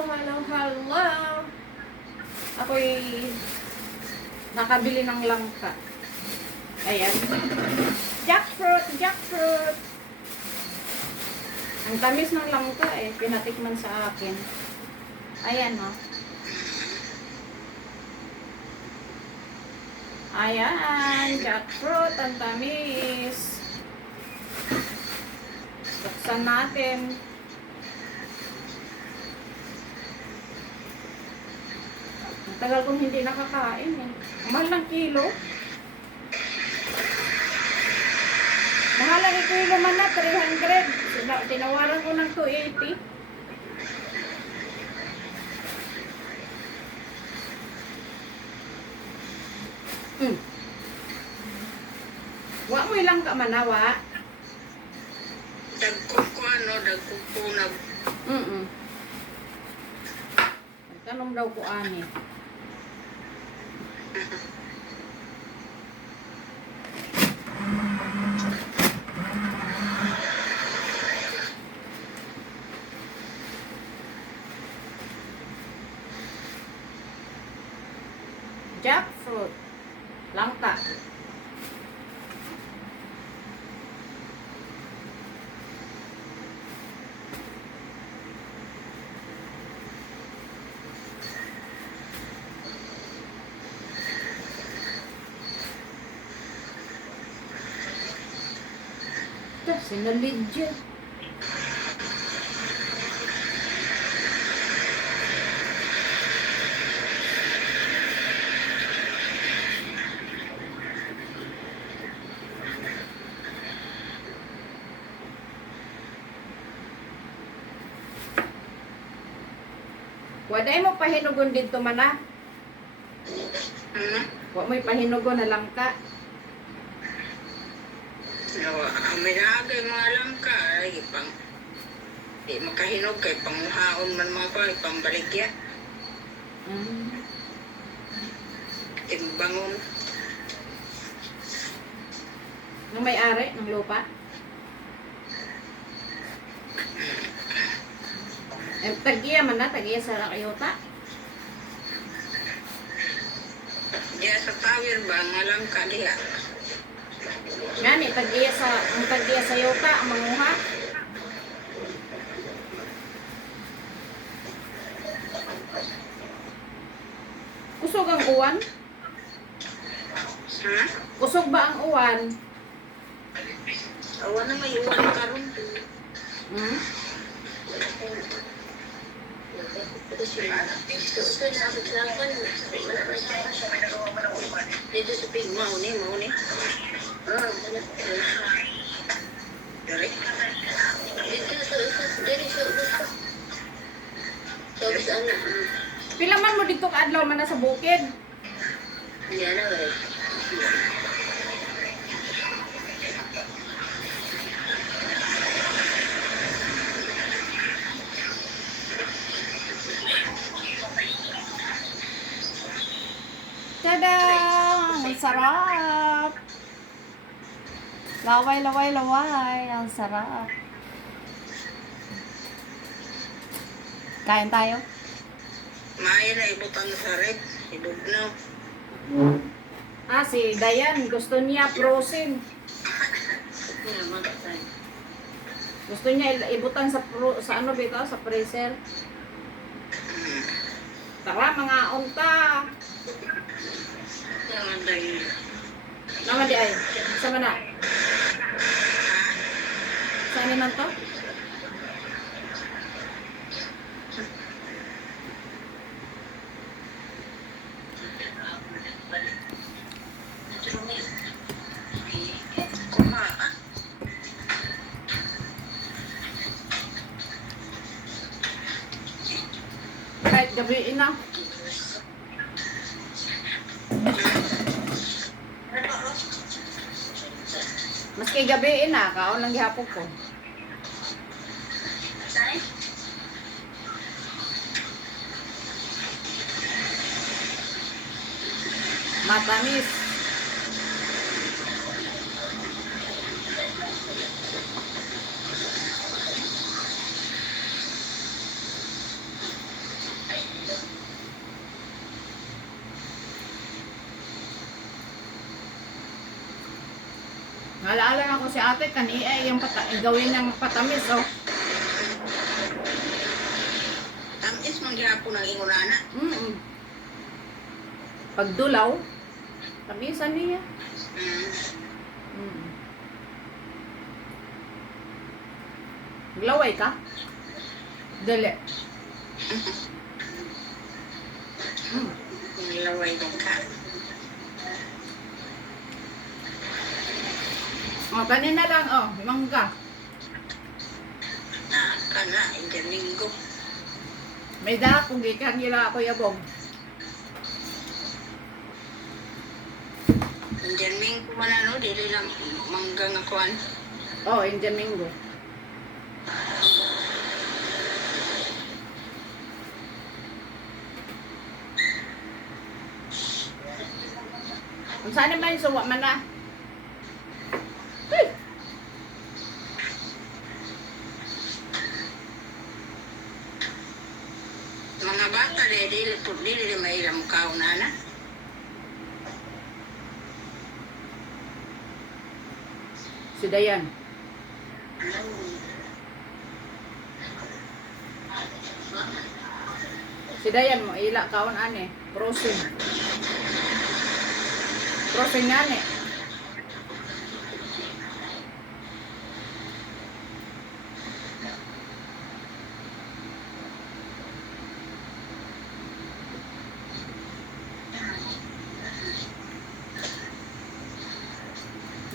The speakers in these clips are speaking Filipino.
hello. Ako'y nakabili ng langka. Ayan. Jackfruit. Ang tamis ng langka eh, pinatikman sa akin. Ayan o. Ayan, jackfruit, ang tamis. Buksan natin. Ang tagal kong hindi nakakain eh. Mahal ng kilo. Mahal ang kilo man na, 300. Tinawaran ko ng 280. Wa mo ilang ka manawa. Dagkog ko na. Tanong daw ko ani. Jackfruit. Langka. Sinalid dyan. Waday mo pahinugon dito man ah. Wa mo'y pahinugon na langka. May naagay mga langka. Di makahinog kay panguhaon man mga ko. Pambaligya. Timbangon. Ng may-ari ng lupa. Tagiya man na, tagiya sa Rakayota. Diya sa tawir ba, nga langka diya. Ngani, tagiya sa Yota, ang manguha. Kusog ang uwan? Ha? Kusog ba ang uwan? Awan na may uwan karon. Dito sa pig, mauni. Dari? Dito sa Pila man mo dito kaadlaw man na sa bukid? yan na guys. Tada! Ang sarap! Laway. Ang sarap. Kain tayo? Maya na ibutan sa red. Idugnaw. Si Dayan, gusto niya frozen. Gusto niya ibutan sa ano bito, sa freezer. Tara mga unta. Naman di ay. Sama na. Saan man to? Kahit gabi na. Maski gabi na, kaon lang gihapon ko. Matamis. Naalala ako si ate, kaniya yung gawin ng patamis, oh. Tamis manggihapon ang ingurana. Mm. Pagdulaw, tamisan niya. Mm. Glaway ka? Dali. Mm. Nilaway ng ka. Oh, kanina lang, oh, mangga. Kana, hindi linggo. May dahak kung gikan nila ako yabong. Hindi linggo man ano, dili lang manggang akuan. Oh, in Domingo. Kung saan naman yung suwa man na? Hey! Mga bata, dili may ilang kao na. Si Dayan. Si Dayan mo, ila kaon ane. Crossing. Crossing ane.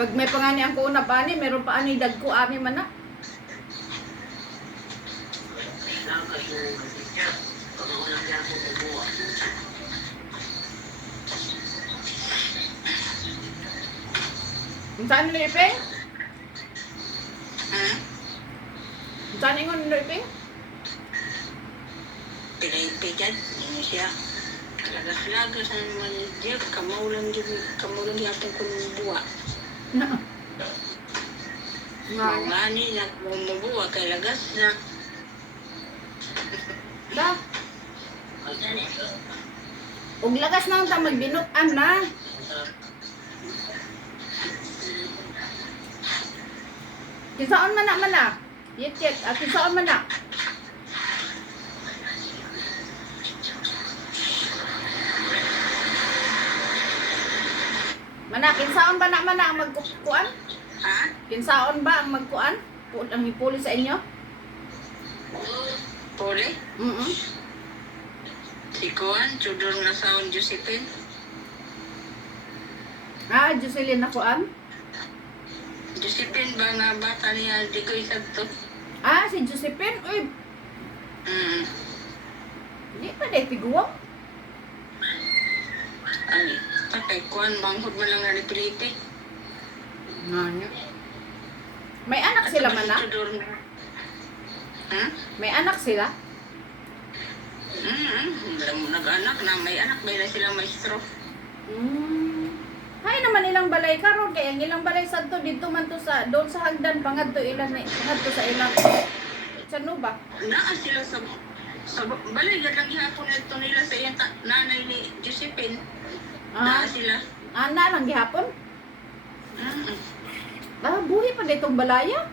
Gag may pangani ang kuuna pa ani, meron pa ani dagko ani man na. Saan ni Ipeng? Saan ingon ni Ipeng? Pinaipigan, ini siya. Lagas-lagas ang manager, kamaulang yapon kong buwa. Mangani na bumubuwa kay lagas na. Da. Ug lagas na ta magbinutan na. Kisaon man na? Yet, kisaon man na? Mana, kinsaon ba na ang magkuan? Ha? Kinsaon ba ang magkuan? Ang ipuli sa inyo? Pole? Si Kuan, Chudor na saon Josephine. Ah, Jocelyn na kuan? Josephine ba nga bata niya, di ko isagto. Ah, si Josephine? Uy, hindi pa dahil tiguwang. Ay, takay Kuan, manghod mo lang na ni Felipe. Nga. May anak sila man na? Chudor na. May anak sila? Nag-anak na, may anak, may na silang maestro. Hay naman ilang balay karon kay ang ilang balay sadto dito man to sa doon sa hagdan pangadto ilang pangadto sa ilang sano ba? Naa sila sa balay lang gihapon nito nila sa iyang nanay ni Josephine. Naa sila. Ana lang gihapon? Buhi pa ditong balaya?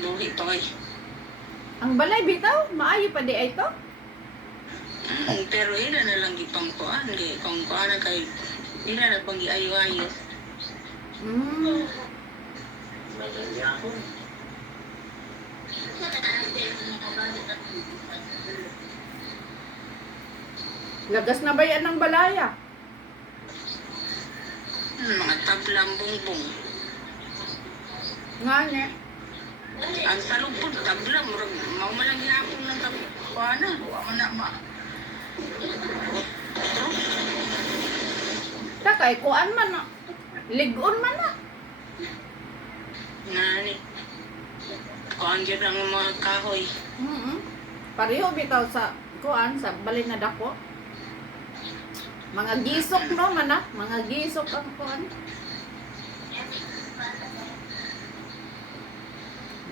Buhi pa kay. Ang balay bitaw, maayo pa di ay to? Pero ila na lang gipangkuan, kung kuan na kay ila na pang giayo-ayo. Lagas na ba yan ng balaya? Mga tablang bongbong. Nga niya. Ang salubod, tabla, maumalang gihapon ng kuan na, wa man na ma. Takay, kuan man na. Ligon man na. Nani. Kuan gyud ang mga kahoy. Pareho bitaw sa kuan sa balay na dako. Mga gisok no man na, mga gisok ang kuan.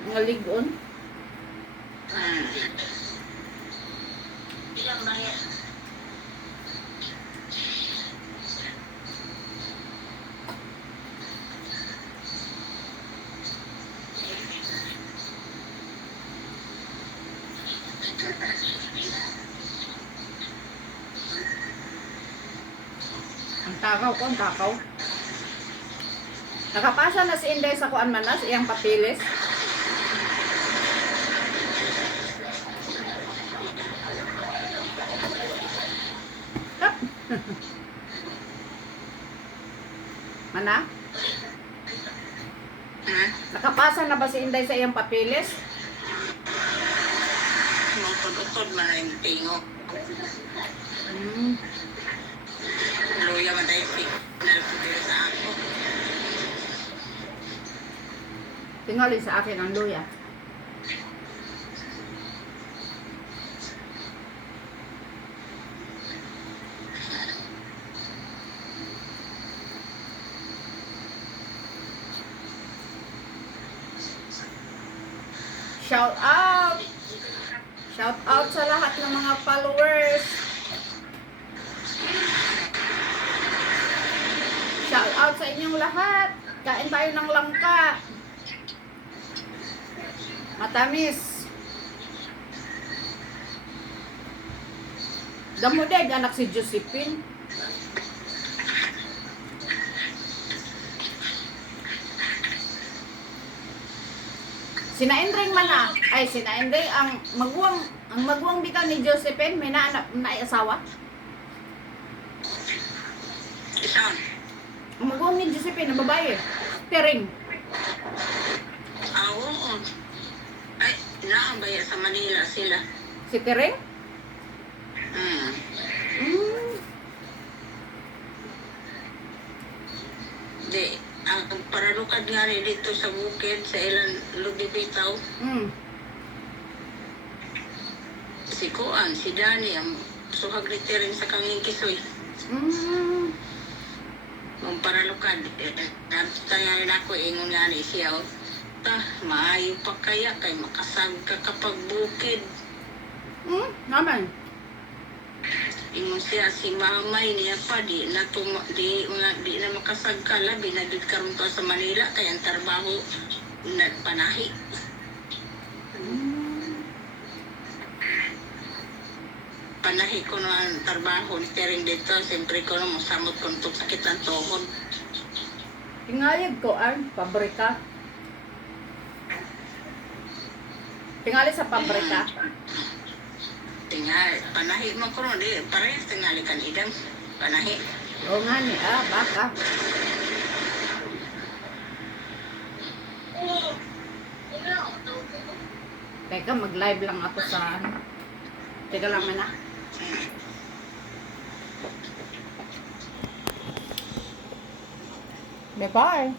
Mga ligon. Ilang bayan. Ang takaw ko, ang takaw. Nakapasa na si Inday sa kuan man na, sa iyang papilis. Kap. Mana? Ha? Nakapasa na ba si Inday sa iyang papilis? Mangkod-ukod man na yung tingog. Hmm. Luya man tayo signal ko dito sa ako. Tingalin sa akin ang luya. Shout out! Shout out sa lahat ng mga followers. Shout out sa inyong lahat. Kain tayo ng langka. Matamis. Damo din anak si Josephine. Sinaindring man na. Ay, sinaindring ang magwang bitaw ni Josephine, may naanak, naiasawa. Isang. Ang magwang ni Josephine, ang babae. Tering. Oo. Ay, naambaya sa Manila sila. Si Tering? Hmm. Mm. Di, ang paranukad nga rin dito sa bukid, sa ilang lubi bitaw, Mm. si Kuan, si Dani, ang suhag ni Tering sa kanging kisoy. Mm. Ang paranukad, nagtayarin ako, ingon nga ni siya, maayo pa kaya, kay makasag ka kapag bukid. Mm. Naman. Ingon siya, si mamay niya pa, di na makasag ka, labi na dito karon to sa Manila, kaya ang trabaho na panahi. Mm. Panahi ko na ang trabaho ni Tering dito, siyempre ko na masamot kung itong sakit ng tuhod. Tingayag ko ang pabrika. Tingali sa pabrika. Tingali, panahi mo ko ron, di, parehas tingali kan idang, panahi. Oo nga ni, baka. Teka, mag-live lang ako sa ano. Teka lang na. Bye-bye.